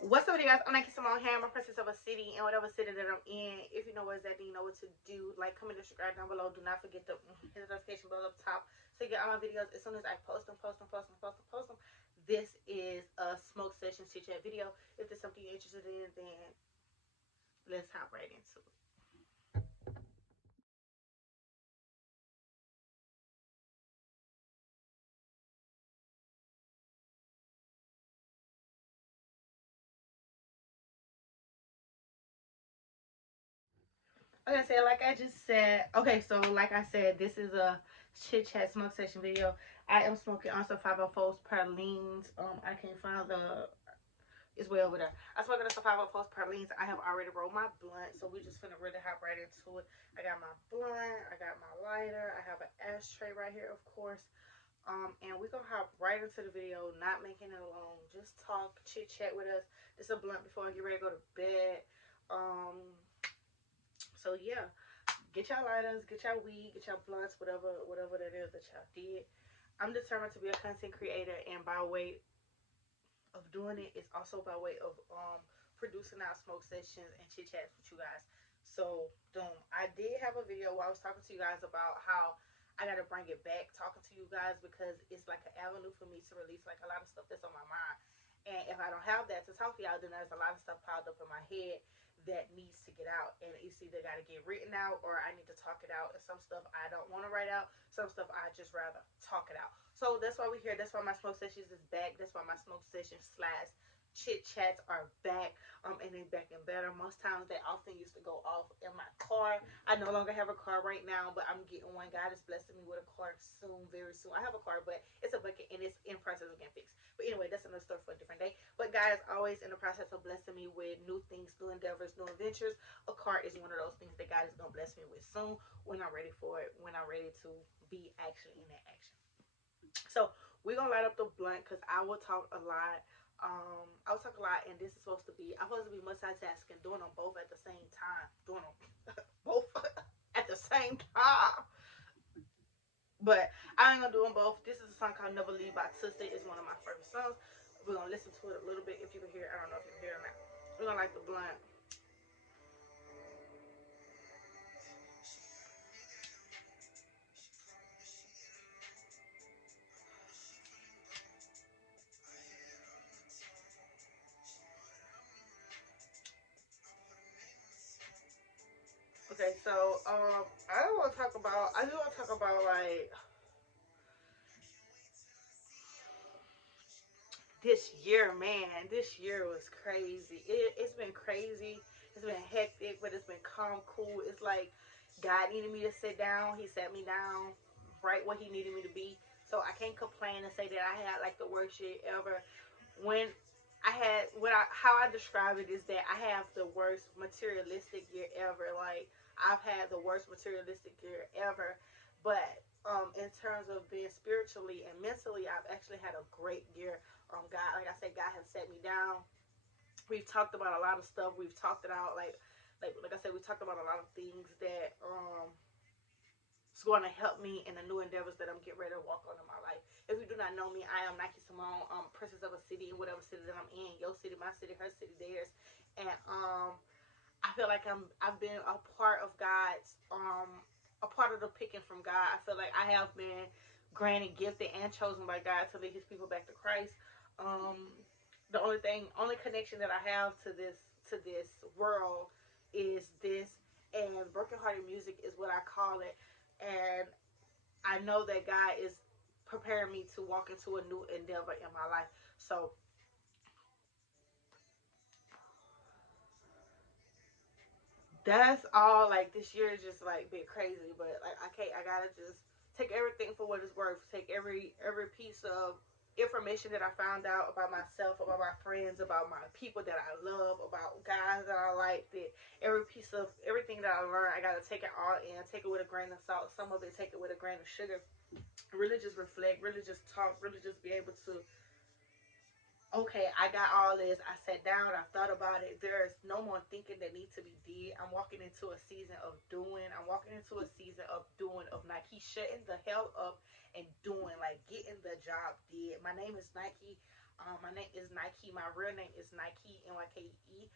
What's up with you guys? I'm Nike Simone here. I'm a princess of a city, and whatever city that I'm in, if you know where it's at, then you know what to do. Like, comment, and subscribe down below. Do not forget to hit the notification bell up top so you get all my videos as soon as I post them, post them. This is a smoke session chit chat video. If there's something you're interested in, then let's hop right into it. Okay, like I just said, so like I said, this is a chit chat smoke session video. I am smoking also 504s Perlines. I can't find the, it's way over there. I smoking the 504s Perlines. I have already rolled my blunt, so we just finna really hop right into it. I got my blunt, I got my lighter, I have an ashtray right here, of course. And we're gonna hop right into the video, not making it long. Just talk, chit chat with us. This is a blunt before I get ready to go to bed. Um, so yeah, get your lighters, get your weed, get your blunts, whatever that is that y'all did. I'm determined to be a content creator, and by way of doing it is also by way of producing our smoke sessions and chit chats with you guys. So I did have a video where I was talking to you guys about how I gotta bring it back, talking to you guys, because it's like an avenue for me to release like a lot of stuff that's on my mind. And if I don't have that to talk to y'all, then there's a lot of stuff piled up in my head that needs to get out. And it's either got to get written out or I need to talk it out. And some stuff I don't want to write out. Some stuff I just rather talk it out. So that's why we're here. That's why my smoke sessions is back. That's why my smoke sessions slash chit chats are back, and they back and better. Most times they often used to go off in my car. I no longer have a car right now, but I'm getting one. God is blessing me with a car soon, very soon. I have a car, but it's a bucket and it's in process of getting fixed. But anyway, that's another story for a different day. But God is always in the process of blessing me with new things, new endeavors, new adventures. A car is one of those things that God is gonna bless me with soon when I'm ready for it, when I'm ready to be actually in that action. So we're gonna light up the blunt because I will talk a lot. I will talk a lot, and this is supposed to be, I'm supposed to be multitasking, doing them both at the same time, doing them both at the same time. But I ain't gonna do them both. This is a song called "Never Leave" by Sister. It's one of my favorite songs. We're gonna listen to it a little bit. If you can hear it, I don't know if you can hear it or not. We're gonna light the blunt. Okay, so I don't want to talk about. I just want to talk about like this year, man. This year was crazy. It's been crazy. It's been hectic, but it's been calm, cool. It's like God needed me to sit down. He sat me down right where He needed me to be. So I can't complain and say that I had like the worst year ever. When I had how I describe it is that I have the worst materialistic year ever. Like I've had the worst materialistic year ever, but in terms of being spiritually and mentally, I've actually had a great year. God, like I said, God has set me down. We've talked about a lot of stuff. We've talked it out. Like I said, we talked about a lot of things that it's going to help me in the new endeavors that I'm getting ready to walk on in my life. If you do not know me, I am Nike Simone, princess of a city, in whatever city that I'm in. Your city, my city, her city, theirs. And I feel like I've been a part of God's a part of the picking from God. I feel like I have been granted, gifted, and chosen by God to lead His people back to Christ. Um, the only connection that I have to this world is this, and brokenhearted music is what I call it. And I know that God is preparing me to walk into a new endeavor in my life. So that's all. Like this year is just like been crazy, but like I gotta just take everything for what it's worth. Take every piece of information that I found out about myself, about my friends, about my people that I love, about guys that I like. That every piece of everything that I learned, I gotta take it all in. Take it with a grain of salt. Some of it, take it with a grain of sugar. Really just reflect. Really just talk. Really just be able to, okay, I got all this. I sat down, I thought about it. There's no more thinking that needs to be did. I'm walking into a season of doing. I'm walking into a season of doing, of Nike shutting the hell up and doing, like getting the job did. My name is Nike. My name is Nike. My real name is Nike, Nykee.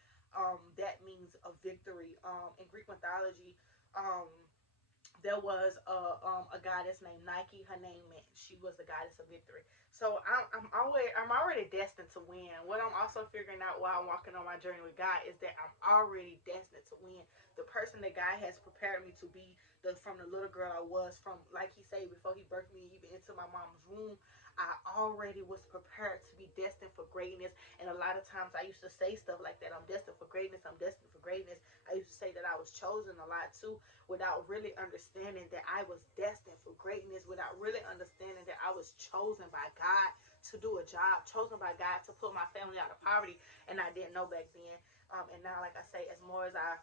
That means a victory. In Greek mythology, um, there was a goddess named Nike. Her name meant she was the goddess of victory. So I'm already destined to win. What I'm also figuring out while I'm walking on my journey with God is that I'm already destined to win. The person that God has prepared me to be, from the little girl I was, from like He said before He birthed me even into my mom's womb, I already was prepared to be destined for greatness. And a lot of times I used to say stuff like that. I'm destined for greatness. I'm destined for greatness. I used to say that I was chosen a lot too, without really understanding that I was destined for greatness, without really understanding that I was chosen by God to do a job, chosen by God to pull my family out of poverty, and I didn't know back then. And now, like I say, as more as I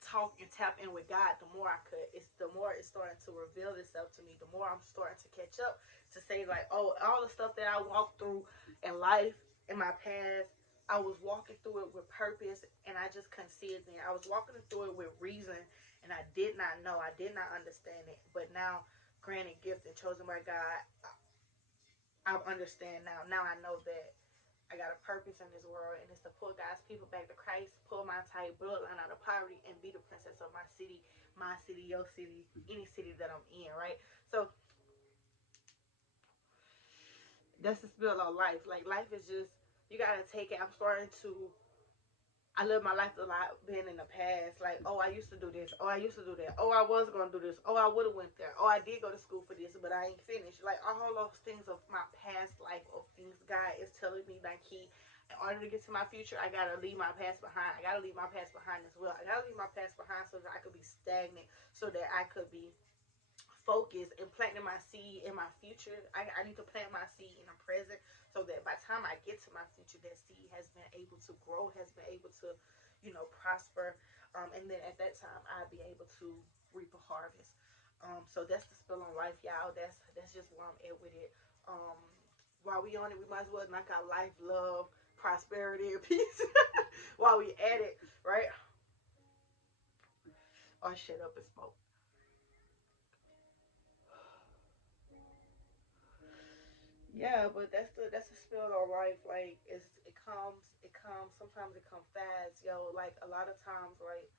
talk and tap in with God, the more I could, the more it's starting to reveal itself to me. The more I'm starting to catch up to say like, oh, all the stuff that I walked through in life, in my past, I was walking through it with purpose, and I just couldn't see it then. I was walking through it with reason, and I did not know, I did not understand it. But now, granted, gifted, chosen by God, I understand now. Now I know that I got a purpose in this world, and it's to pull God's people back to Christ, pull my entire bloodline out of poverty, and be the princess of my city, your city, any city that I'm in, right? So that's the spill of life. Like, life is just, you gotta take it. I'm starting to, I live my life a lot being in the past. Like, oh, I used to do this. Oh, I used to do that. Oh, I was gonna do this. Oh, I would have went there. Oh, I did go to school for this, but I ain't finished. Like, all those things of my past life, of things God is telling me, like, in order to get to my future, I gotta leave my past behind. I gotta leave my past behind as well. I gotta leave my past behind so that I could be stagnant, so that I could be focus and planting my seed in my future. I need to plant my seed in the present, so that by the time I get to my future, that seed has been able to grow, has been able to, prosper. And then at that time, I'll be able to reap a harvest. So that's the spill on life, y'all. That's just where I'm at with it. While we on it, we might as well knock out life, love, prosperity, and peace while we at it, right? Or shut up and smoke. Yeah, but that's the spirit of life. Like, it comes. Sometimes it comes fast, yo. Like, a lot of times, like,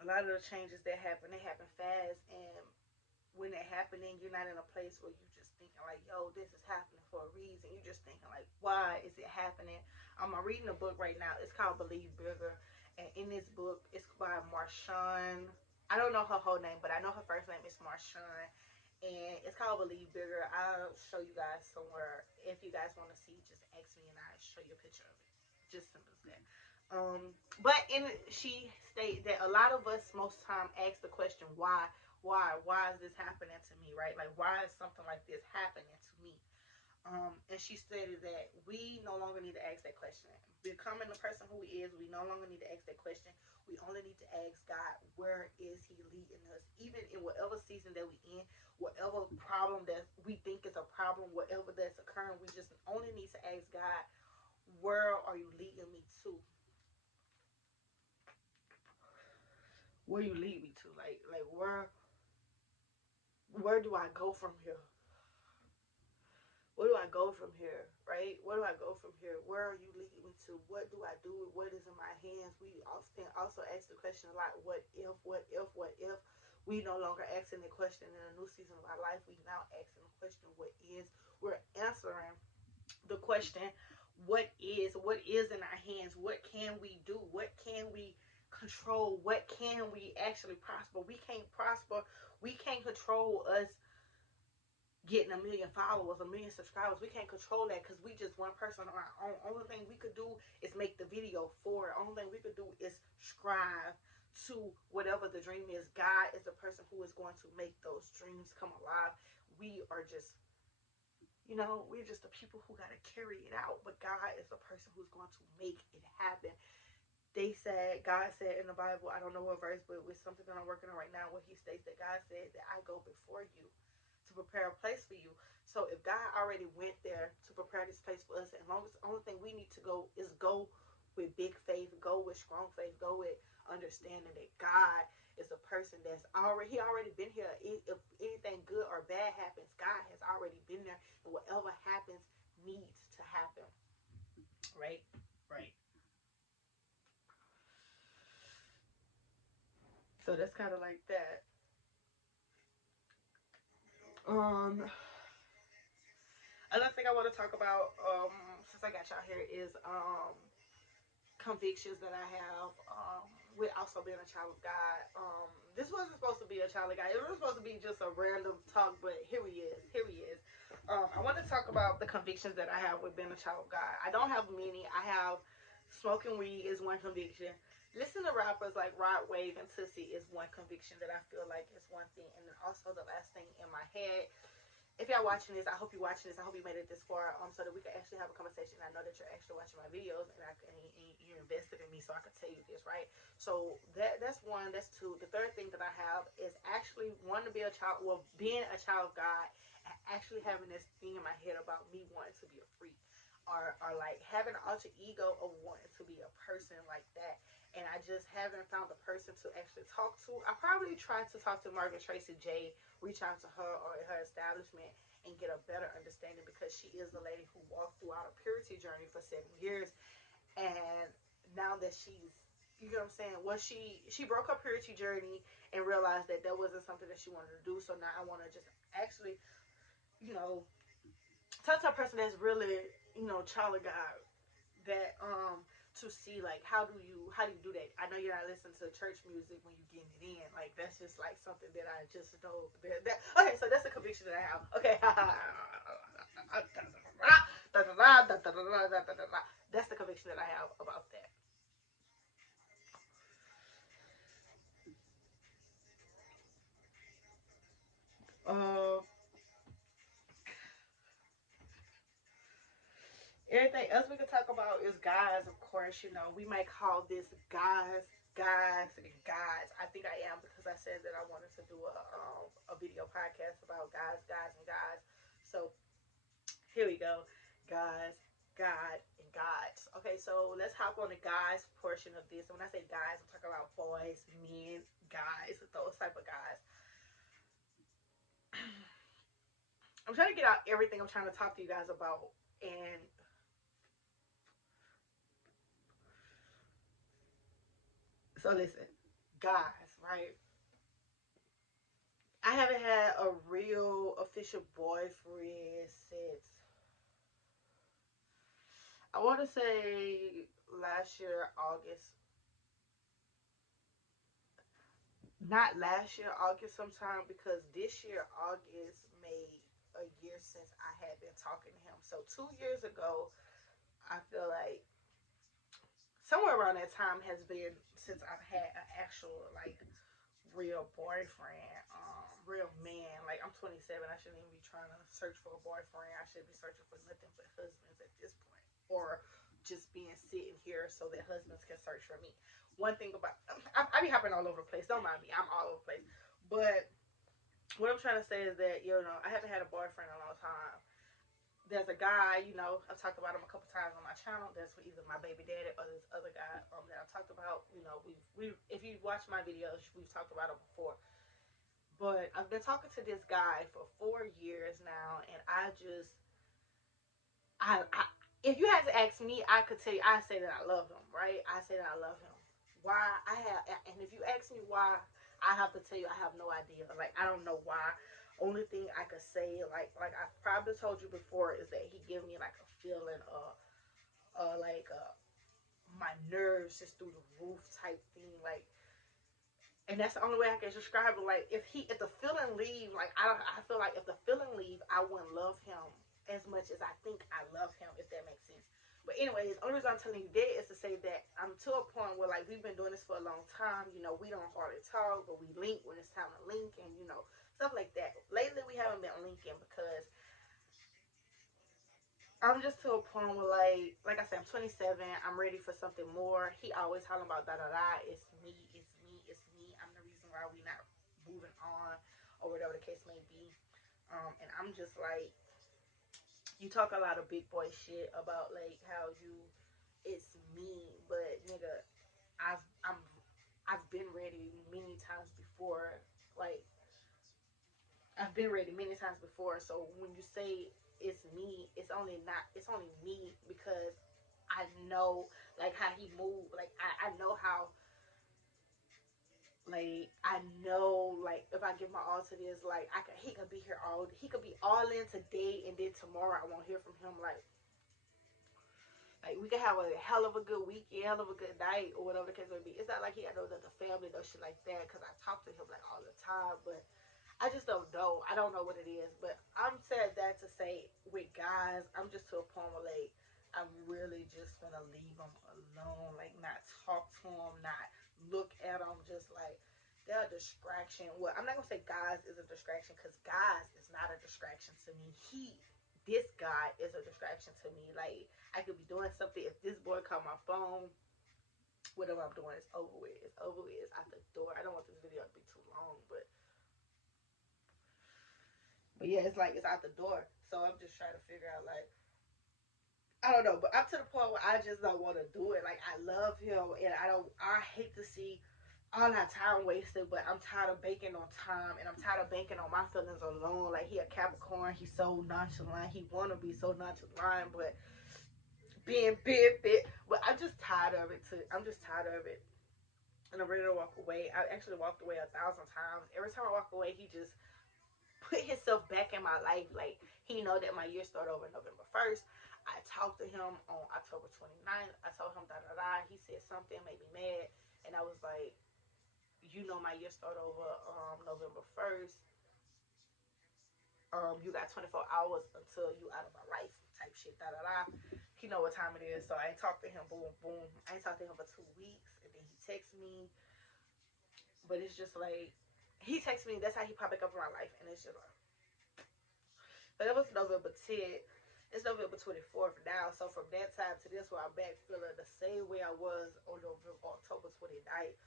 a lot of the changes that happen, they happen fast, and when it happening, you're not in a place where you just thinking like, yo, this is happening for a reason. You're just thinking like, why is it happening? I'm reading a book right now. It's called Believe Bigger, and in this book, it's by Marshawn. I don't know her whole name, but I know her first name is Marshawn, and it's called Believe Bigger. I'll show you guys somewhere. If you guys want to see, just ask me and I'll show you a picture of it. Just simple as that. But she stated that a lot of us most time ask the question, why is this happening to me, right? Like, why is something like this happening to me? And she stated that we no longer need to ask that question. Becoming the person who he is, we no longer need to ask that question. We only need to ask God, where is he leading us? Even in whatever season that we in, whatever problem that we think is a problem, whatever that's occurring, we just only need to ask God, where are you leading me to? Where you lead me to? Like where do I go from here? Where do I go from here? Right? Where do I go from here? Where are you leading me to? What do I do with what is in my hands? We often also ask the question a lot, what if, what if, what if? We no longer asking the question in a new season of our life. We now asking the question, what is? We're answering the question, what is in our hands? What can we do? What can we control? What can we actually prosper? We can't prosper. We can't control us getting a million followers, a million subscribers. We can't control that because we just one person on our own. Only thing we could do is make the video for it. Only thing we could do is strive to whatever the dream is. God is the person who is going to make those dreams come alive. We are just, we're just the people who got to carry it out. But God is the person who's going to make it happen. God said in the Bible, I don't know what verse, but with something that I'm working on right now, where he states that God said that I go before you to prepare a place for you. So if God already went there to prepare this place for us, and long as the only thing we need to go is go with big faith, go with strong faith, go with understanding that God is a person that's he already been here. If anything good or bad happens, God has already been there, and whatever happens needs to happen, right? Right. So that's kind of like that. Um, another thing I want to talk about, since I got y'all here, is convictions that I have with also being a child of God. This wasn't supposed to be a child of God. It was supposed to be just a random talk, but here he is. Here he is. I want to talk about the convictions that I have with being a child of God. I don't have many. I have smoking weed is one conviction. Listen to rappers like Rod Wave and Tootsie is one conviction that I feel like is one thing. And then also the last thing in my head, if y'all watching this, I hope you're watching this. I hope you made it this far, so that we can actually have a conversation. I know that you're actually watching my videos, and you're invested in me, so I can tell you this, right? So that's one. That's two. The third thing that I have is actually wanting to be a child. Well, being a child of God, and actually having this thing in my head about me wanting to be a freak, or like having an alter ego of wanting to be a person like that. And I just haven't found the person to actually talk to. I probably tried to talk to Margaret Tracy J, reach out to her or her establishment and get a better understanding, because she is the lady who walked throughout a purity journey for 7 years. And now that she's, you know what I'm saying, well, she broke her purity journey and realized that that wasn't something that she wanted to do. So now I want to just actually, you know, talk to a person that's really, child of God, that to see like how do you do that. I know you're not listening to church music when you're getting it in. Like that's just like something that I just know that okay, so that's a conviction that I have. Okay. That's the conviction that I have about that. uh Everything else we can talk about is guys, of course. We might call this guys. I think I am, because I said that I wanted to do a video podcast about guys, and guys. So here we go, guys, God, and gods. Okay, so let's hop on the guys portion of this. And when I say guys, I'm talking about boys, men, guys, those type of guys. I'm trying to get out everything I'm trying to talk to you guys about, and so listen, guys, right? I haven't had a real official boyfriend since, I want to say, last year August. Not last year August sometime, because this year August made a year since I had been talking to him. So 2 years ago, I feel like somewhere around that time has been since I've had an actual like real boyfriend, real man. Like I'm 27, I shouldn't even be trying to search for a boyfriend. I should be searching for nothing but husbands at this point, or just being sitting here so that husbands can search for me. One thing about I be hopping all over the place. Don't mind me, I'm all over the place. But what I'm trying to say is that I haven't had a boyfriend in a long time. There's a guy, I've talked about him a couple times on my channel. That's either my baby daddy or this other guy that I talked about. We if you watch my videos, we've talked about him before. But I've been talking to this guy for 4 years now, and I if you had to ask me, I could tell you, I say that I love him, right? I say that I love him. Why and if you ask me why, I have to tell you I have no idea. Like I don't know why. Only thing I could say, like I probably told you before, is that he give me like a feeling of, like my nerves just through the roof type thing, like. And that's the only way I can describe it. Like if the feeling leave, like I feel like if the feeling leave, I wouldn't love him as much as I think I love him. If that makes sense. But anyways, the only reason I'm telling you that is to say that I'm to a point where like we've been doing this for a long time. We don't hardly talk, but we link when it's time to link, and stuff like that. Lately, we haven't been linking because I'm just to a point where like I said, I'm 27. I'm ready for something more. He always talking about da da da. It's me. It's me. It's me. I'm the reason why we not moving on, or whatever the case may be. And I'm just like, you talk a lot of big boy shit about like how it's me, but nigga, I've I'm I've been ready many times before. Like I've been ready many times before. So when you say it's me. It's only me because I know like how he moved. Like I know how like I know like if I give my all to this, like he could be here he could be all in today and then tomorrow I won't hear from him. Like we could have a hell of a good weekend, hell of a good night, or whatever the case may be. It's not like he had no other family, no shit like that. Cause I talk to him like all the time, but I just don't know. I don't know what it is, but I'm saying that to say with guys, I'm just to a point where like I'm really just gonna leave them alone, like not talk to them, not look at them, just like they're a distraction. Well, I'm not gonna say guys is a distraction because guys is not a distraction to me. This guy is a distraction to me. Like I could be doing something. If this boy call my phone, whatever I'm doing is over with. It's over with. It's out the door. I don't want this video to be too long, but yeah, it's like it's out the door. So I'm just trying to figure out like I don't know, but I'm to the point where I just don't want to do it. Like I love him, and I hate to see all that time wasted. But I'm tired of banking on time, and I'm tired of banking on my feelings alone. Like he a Capricorn, he's so nonchalant. He wanna be so nonchalant, but being fit. But I'm just tired of it. I'm just tired of it, and I'm ready to walk away. I actually walked away 1,000 times. Every time I walk away, he just put himself back in my life. Like he know that my year started over November 1st. I talked to him on October 29th. I told him da da da. He said something made me mad, and I was like, you know, my year started over November 1st. You got 24 hours until you out of my life type shit da da da. He know what time it is, so I ain't talked to him. Boom boom. I ain't talked to him for 2 weeks, and then he texts me, but it's just like he texts me. That's how he pop back up in my life, and it's just like but it was November 10th. It's November 24th now. So from that time to this one, I'm back feeling the same way I was on October 29th.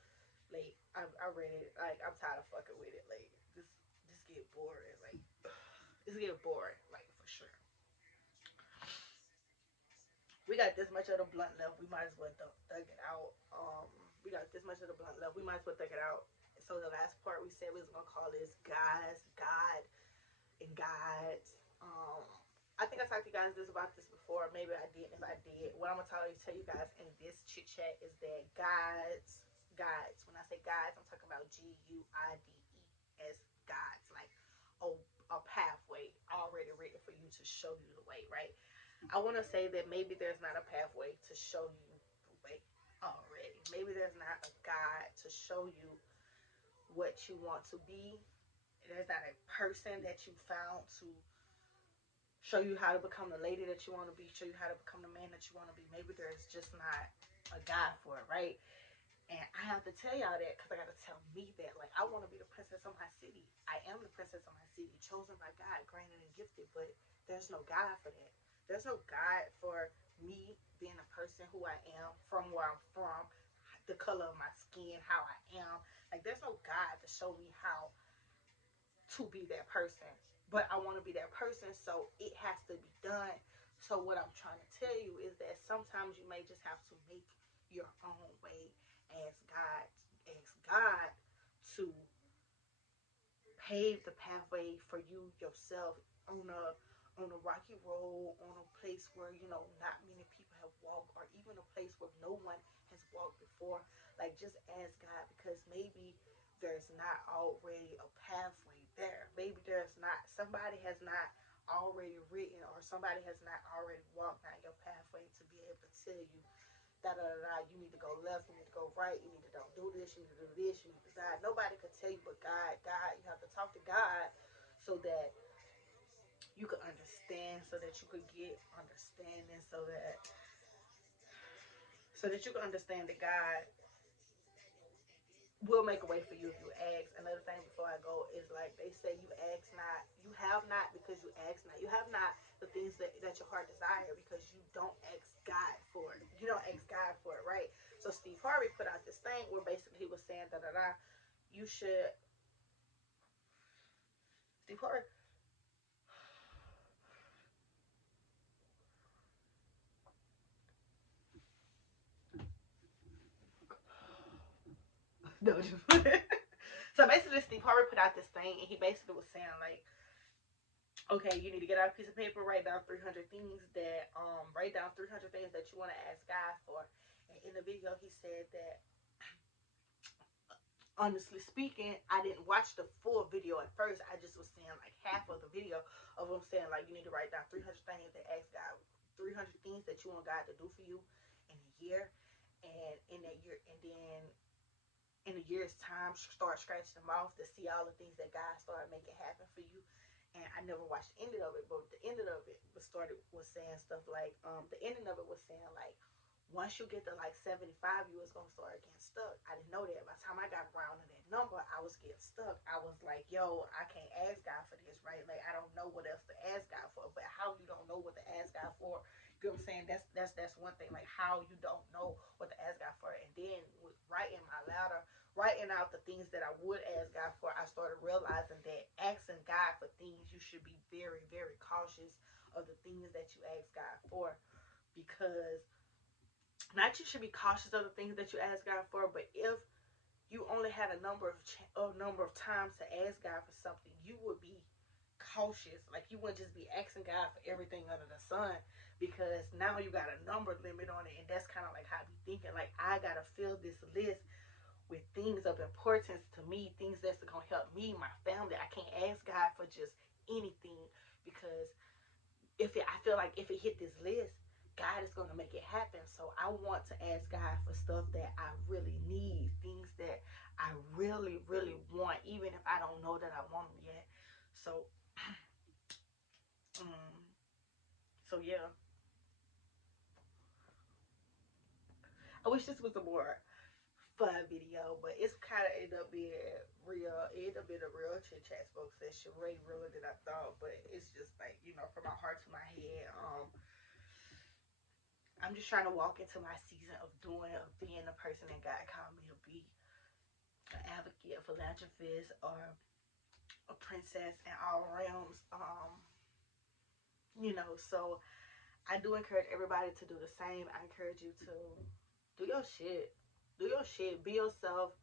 Like, I'm ready. Like, I'm tired of fucking with it. Like, this get boring. Like, it's getting boring. Like, for sure. We got this much of the blunt left. We might as well thug it out. We got this much of the blunt left. We might as well thug it out. So the last part we said we was gonna call this guys, God, and God. Um, I think I talked to you guys about this before. Maybe I didn't. If I did, what I'm gonna tell you guys in this chit chat is that guides. When I say guides, I'm talking about GUIDES guides, like a pathway already written for you to show you the way. Right. I want to say that maybe there's not a pathway to show you the way already. Maybe there's not a guide to show you what you want to be. There's not a person that you found to show you how to become the lady that you want to be, show you how to become the man that you want to be. Maybe there's just not a guy for it, right? And I have to tell y'all that because I got to tell me that. Like, I want to be the princess of my city. I am the princess of my city, chosen by God, granted and gifted, but there's no God for that. There's no God for me being a person who I am, from where I'm from, the color of my skin, how I am. Like, there's no God to show me how to be that person. But I want to be that person, so it has to be done. So what I'm trying to tell you is that sometimes you may just have to make your own way. Ask God to pave the pathway for you yourself on a rocky road, on a place where not many people have walked, or even a place where no one has walked before. Like, just ask God, because maybe there's not already a pathway there. Maybe there's not, somebody has not already written, or somebody has not already walked down your pathway to be able to tell you da da da da. You need to go left. You need to go right. You need to don't do this. You need to do this. You need to God. Nobody could tell you but God. God. You have to talk to God so that you could understand, so that you could get understanding, so that you can understand that God will make a way for you if you ask. Another thing before I go is, like they say, you ask not, you have not because you ask not. You have not the things that your heart desire because you don't ask God for it. You don't ask God for it, right? So Steve Harvey put out this thing where basically he was saying da da da. You should Steve Harvey. No, just so basically Steve Harvey put out this thing and he basically was saying like Okay, you need to get out a piece of paper, write down 300 things that write down 300 things that you want to ask God for. And in the video, he said that, honestly speaking, I didn't watch the full video at first. I just was seeing like half of the video of him saying like you need to write down 300 things that ask God, 300 things that you want God to do for you in a year, and in that year, and then in a year's time start scratching them off to see all the things that God started making happen for you. And I never watched the ending of it, but the ending of it was saying stuff like the ending of it was saying like once you get to like 75, you was gonna start getting stuck. I didn't know that. By the time I got around to that number, I was getting stuck. I was like, yo, I can't ask God for this, right? Like I don't know what else to ask God for. But how you don't know what to ask God for? You know what I'm saying? That's one thing. Like how you don't know what to ask God for. And then with writing my letter, writing out the things that I would ask God for, I started realizing that asking God for things, you should be very, very cautious of the things that you ask God for, because not you should be cautious of the things that you ask God for, but if you only had a number of times to ask God for something, you would be cautious. Like you wouldn't just be asking God for everything under the sun, because now you got a number limit on it, and that's kind of like how I be thinking. Like I gotta fill this list with things of importance to me, things that's gonna help me, my family. I can't ask God for just anything, because I feel like if it hit this list, God is gonna make it happen. So I want to ask God for stuff that I really need, things that I really, really want, even if I don't know that I want them yet. So, um, so yeah, I wish this was a more fun video, but it's kind of ended up being real. It ended up being a real chit chat spoke session, way realer than I thought. But it's just like, from my heart to my head. I'm just trying to walk into my season of being the person that God called me to be, an advocate, a philanthropist, or a princess in all realms. So I do encourage everybody to do the same. I encourage you to do your shit. Do your shit. Be yourself.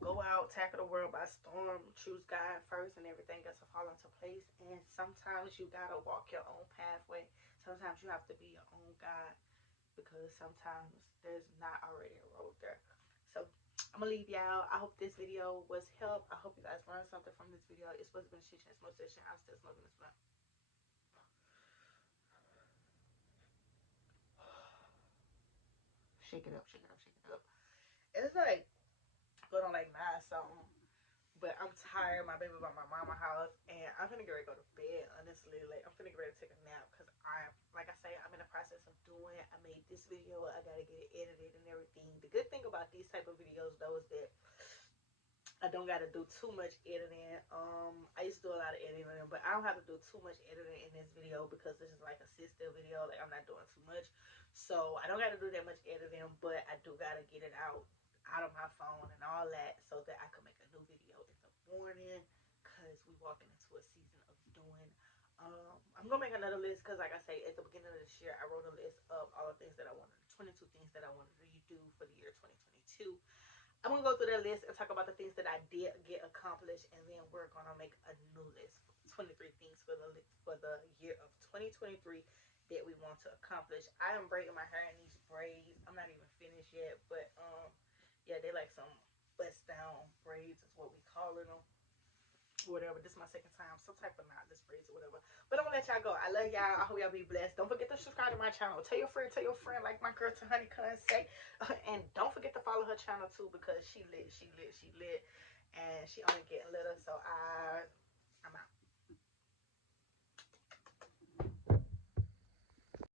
Go out, tackle the world by storm. Choose God first, and everything else will fall into place. And sometimes you gotta walk your own pathway. Sometimes you have to be your own God, because sometimes there's not already a road there. So I'm gonna leave y'all. I hope this video was help. I hope you guys learned something from this video. It's supposed to be a shit chance smoke session. I'm still smoking this blunt. Shake it up, shake it up, shake it up. It's like going on like 9 something. But I'm tired. My baby by my mama house, and I'm finna get ready to go to bed. Honestly, like I'm finna get ready to take a nap, because like I say, I'm in the process of doing. I made this video. I gotta get it edited and everything. The good thing about these type of videos, though, is that I don't got to do too much editing. I used to do a lot of editing, but I don't have to do too much editing in this video, because this is like a sister video. Like I'm not doing too much, so I don't got to do that much editing. But I do got to get it out of my phone and all that, so that I can make a new video in the morning. Cause we walking into a season of doing. I'm gonna make another list, because, like I say, at the beginning of this year, I wrote a list of all the things that I wanted, 22 things that I wanted to do for the year 2022. I'm gonna go through that list and talk about the things that I did get accomplished, and then we're gonna make a new list, 23 things for the year of 2023 that we want to accomplish. I am braiding my hair in these braids. I'm not even finished yet, but yeah, they like some bust down braids is what we calling them, whatever. This is my second time, some type of knotless braids or whatever. But I'm gonna let y'all go. I love y'all. I hope y'all be blessed. Don't forget to subscribe to my channel. Tell your friend, like my girl to Honey Cun say. And don't forget to follow her channel too, because she lit, and she only getting litter. So I